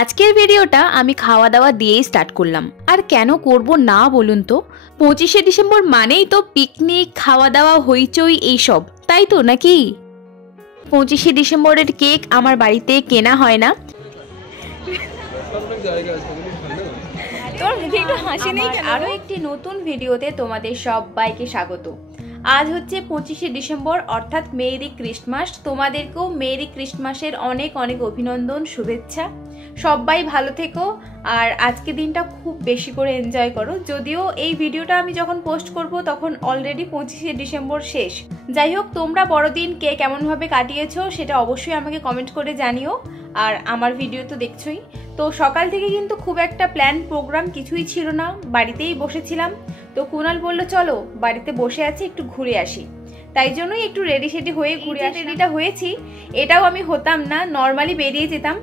আজকের ভিডিওটা আমি খাওয়া দাওয়া দিয়েই স্টার্ট করলাম। আর কেন করব না বলুন তো? 25শে ডিসেম্বর মানেই তো পিকনিক, খাওয়া দাওয়া, হইচই এইসব, তাই তো নাকি? 25শে ডিসেম্বরের কেক আমার বাড়িতে কেনা হয় না। তোর মুখে একটু হাসি নেই কেন? আরো একটি নতুন ভিডিওতে তোমাদের সবাইকে স্বাগত। আজ হচ্ছে 25শে ডিসেম্বর, অর্থাৎ মেরি ক্রিসমাস। তোমাদেরকেও মেরি ক্রিসমাসের অনেক অনেক অভিনন্দন, শুভেচ্ছা। সবাই ভালো থেকো আর আজকে দিনটা খুব বেশি করে এনজয় করো। যদিও এই ভিডিওটা আমি যখন পোস্ট করব তখন অলরেডি 25শে ডিসেম্বর শেষ। যাই হোক, তোমরা বড়দিন কে কেমনভাবে কাটিয়েছো সেটা অবশ্যই আমাকে কমেন্ট করে জানিও। আর আমার ভিডিও তো দেখছোই। তো সকাল থেকে কিন্তু খুব একটা প্ল্যান প্রোগ্রাম কিছুই ছিল না, বাড়িতেই বসেছিলাম। তো কুনাল বলল চলো বাড়িতে বসে আছি, একটু ঘুরে আসি। তাই জন্যই একটু রেডি সেডি হয়ে ঘুরে রেডিটা হয়েছি। এটাও আমি হতাম না, নর্মালি বেরিয়ে যেতাম।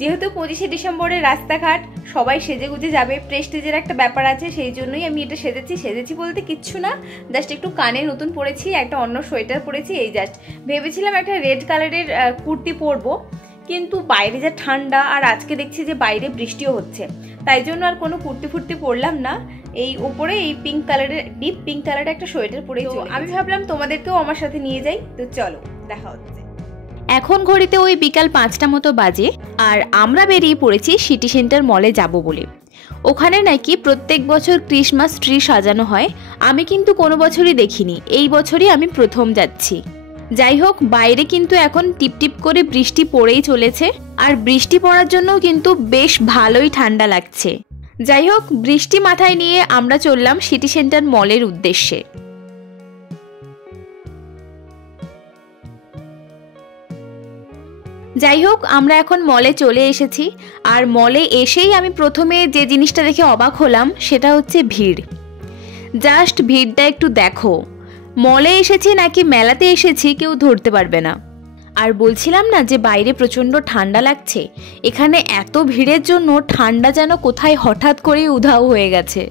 যেহেতু 25শে ডিসেম্বরের রাস্তাঘাট সবাই সেজে গুজে যাবে, প্রেস্টিজের একটা ব্যাপার আছে, সেই জন্যই আমি এটা সেজেছি বলতে কিচ্ছু না, জাস্ট একটু কানে নতুন পরেছি, একটা অন্য সোয়েটার পরেছি, এই জাস্ট। ভেবেছিলাম একটা রেড কালারের কুর্তি পরবো, কিন্তু বাইরে যা ঠান্ডা, আর আজকে দেখছি যে বাইরে বৃষ্টিও হচ্ছে, তাই জন্য আর কোনো কুর্তি ফুর্তি পরলাম না। এই উপরে এই পিঙ্ক কালারের, ডিপ পিঙ্ক কালারের একটা সোয়েটার পরে আমি ভাবলাম তোমাদেরকেও আমার সাথে নিয়ে যাই। তো চলো, দেখা হচ্ছে। এখন ঘড়িতে ওই বিকাল 5টা মতো বাজে, আর আমরা বেরিয়ে পড়েছি সিটি সেন্টার মলে যাব বলে। ওখানে নাকি প্রত্যেক বছর ক্রিসমাস ট্রি সাজানো হয়। আমি কিন্তু কোনো বছরই দেখিনি, এই বছরই আমি প্রথম যাচ্ছি। যাই হোক, বাইরে কিন্তু এখন টিপটিপ করে বৃষ্টি পড়েই চলেছে, আর বৃষ্টি পড়ার জন্য কিন্তু বেশ ভালোই ঠান্ডা লাগছে। যাই হোক, বৃষ্টি মাথায় নিয়ে আমরা চললাম সিটি সেন্টার মলের উদ্দেশ্যে। যাই হোক, আমরা এখন মলে চলে এসেছি, আর মলে এসেই আমি প্রথমে যে জিনিসটা দেখে অবাক হলাম সেটা হচ্ছে ভিড়। জাস্ট ভিড়টা একটু দেখো। মলে এসেছি নাকি মেলাতে এসেছি কেউ ধরতে পারবে না। আর বলছিলাম না যে বাইরে প্রচণ্ড ঠান্ডা লাগছে, এখানে এত ভিড়ের জন্য ঠান্ডা যেন কোথায় হঠাৎ করেই উধাও হয়ে গেছে।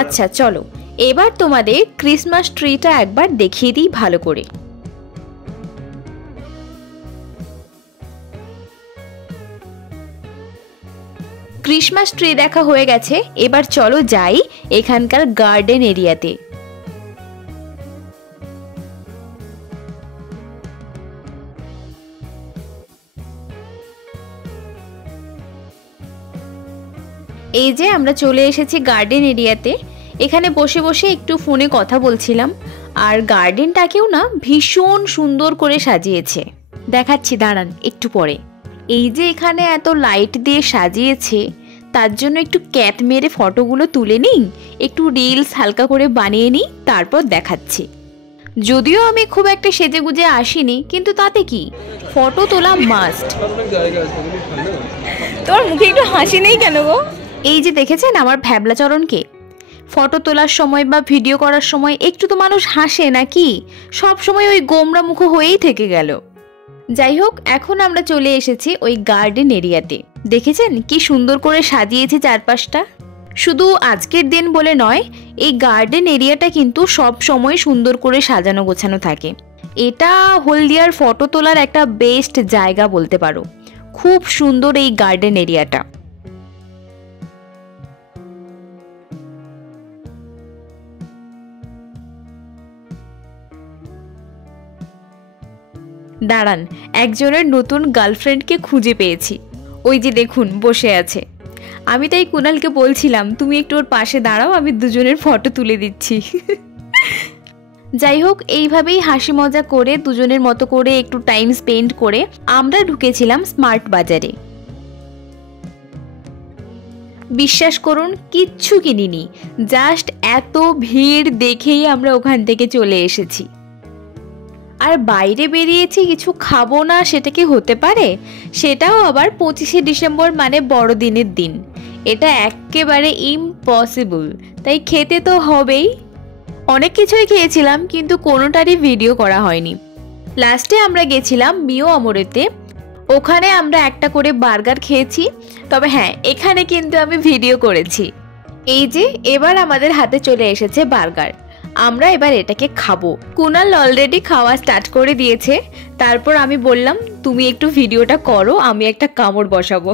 আচ্ছা চলো, এবার তোমাদের ক্রিসমাস ট্রিটা একবার দেখিয়ে দিই ভালো করে। ক্রিসমাস ট্রি দেখা হয়ে গেছে, এবার চলো যাই এখানকার গার্ডেন এরিয়াতে। এই যে আমরা চলে এসেছি গার্ডেন এরিয়াতে। এখানে বসে বসে একটু ফোনে কথা বলছিলাম, আর গার্ডেনটাকেও না ভীষণ সুন্দর করে সাজিয়েছে। দেখাচ্ছি, দাঁড়ান একটু পরে। এই যে এখানে এত লাইট দিয়ে সাজিয়েছে, তার জন্য একটু ক্যাট মেরে ফটোগুলো তুলে নিই, একটু রিলস হালকা করে বানিয়ে নিই, তারপর দেখাচ্ছি। যদিও আমি খুব একটা সেজে গুজে আসিনি, কিন্তু তাতে কি, ফটো তোলা মাস্ট। তোর মুখে একটু হাসি নেই কেন গো? এই যে দেখেছেন আমার ভ্যাবলাচরণকে? ফটো তোলার সময় বা ভিডিও করার সময় একটু তো মানুষ হাসে নাকি? সব সময় ওই গোমরা মুখ হয়েই থেকে গেল। যাই হোক, এখন আমরা চলে এসেছি ওই গার্ডেন এরিয়াতে। দেখেছেন কি সুন্দর করে সাজিয়েছে চারপাশটা? শুধু আজকের দিন বলে নয়, এই গার্ডেন এরিয়াটা কিন্তু সব সময় সুন্দর করে সাজানো গোছানো থাকে। এটা হলদিয়ার ফটো তোলার একটা বেস্ট জায়গা বলতে পারো। খুব সুন্দর এই গার্ডেন এরিয়াটা। দাঁড়ান, একজনের নতুন গার্লফ্রেন্ডকে খুঁজে পেয়েছি। ওই যে দেখুন বসে আছে। আমি তাই কুনালকে বলছিলাম তুমি একটু ওর পাশে দাঁড়াও, আমি দুজনের ফটো তুলে দিচ্ছি। যাই হোক, এইভাবেই হাসি মজা করে দুজনের মতো করে একটু টাইম স্পেন্ড করে আমরা ঢুকেছিলাম স্মার্ট বাজারে। বিশ্বাস করুন, কিচ্ছু কিনিনি, জাস্ট এত ভিড় দেখেই আমরা ওখান থেকে চলে এসেছি। আর বাইরে বেরিয়েছি কিছু খাবো না, সেটা কি হতে পারে? সেটাও আবার 25শে ডিসেম্বর মানে বড়দিনের দিন। এটা একেবারে ইম্পসিবল, তাই খেতে তো হবেই। অনেক কিছুই খেয়েছিলাম, কিন্তু কোনোটারই ভিডিও করা হয়নি। লাস্টে আমরা গেছিলাম মিও আমরেতে। ওখানে আমরা একটা করে বার্গার খেয়েছি, তবে হ্যাঁ এখানে কিন্তু আমি ভিডিও করেছি। এই যে এবার আমাদের হাতে চলে এসেছে বার্গার, আমরা এবার এটাকে খাবো। কুনাল অলরেডি খাওয়া স্টার্ট করে দিয়েছে, তারপর আমি বললাম তুমি একটু ভিডিওটা করো, আমি একটা কামড় বসাবো।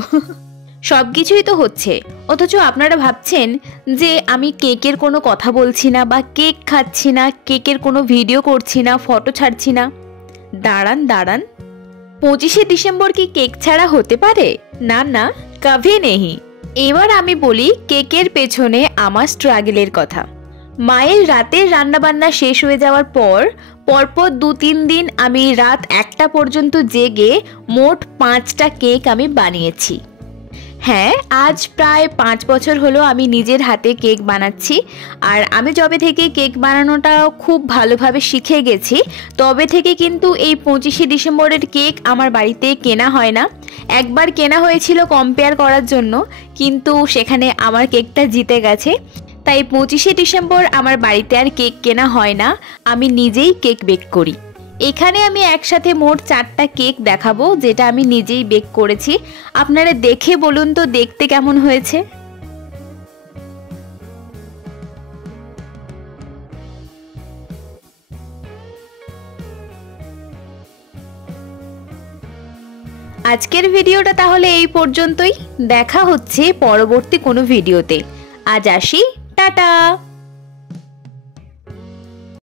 সব কিছুই তো হচ্ছে, অথচ আপনারা ভাবছেন যে আমি কেকের কোনো কথা বলছি না বা কেক খাচ্ছি না, কেকের কোনো ভিডিও করছি না, ফটো ছাড়ছি না। দাঁড়ান দাঁড়ান, 25শে ডিসেম্বর কি কেক ছাড়া হতে পারে? না না, কভি নেহি। এবার আমি বলি কেকের পেছনে আমার স্ট্রাগলের কথা। মায়ের রাতের রান্নাবান্না শেষ হয়ে যাওয়ার পর পরপর 2-3 দিন আমি রাত 1টা পর্যন্ত জেগে মোট 5টা কেক আমি বানিয়েছি। হ্যাঁ, আজ প্রায় 5 বছর হলো আমি নিজের হাতে কেক বানাচ্ছি। আর আমি যবে থেকে কেক বানানোটা খুব ভালোভাবে শিখে গেছি, তবে থেকে কিন্তু এই 25শে ডিসেম্বরের কেক আমার বাড়িতে কেনা হয় না। একবার কেনা হয়েছিল কম্পেয়ার করার জন্য, কিন্তু সেখানে আমার কেকটা জিতে গেছে। তাই 25শে ডিসেম্বর আমার বাড়িতে আর কেক কেনা হয় না, আমি নিজেই কেক বেক করি। এখানে আমি একসাথে মোট 4টা কেক দেখাবো, যেটা আমি নিজেই বেক করেছি। আপনারা দেখে বলুন তো দেখতে কেমন হয়েছে। আজকের ভিডিওটা তাহলে এই পর্যন্তই, দেখা হচ্ছে পরবর্তী কোনো ভিডিওতে। আজ আসি, টাটা।